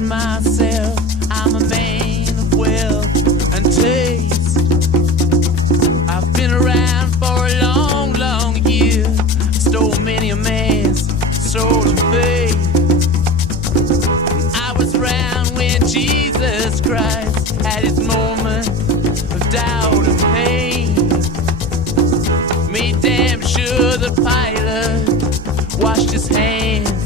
to myself, I'm a man of wealth and taste. I've been around for a long, long year, stole many a man's soul of faith. I was around when Jesus Christ had his moment of doubt and pain. Made damn sure the pilot washed his hands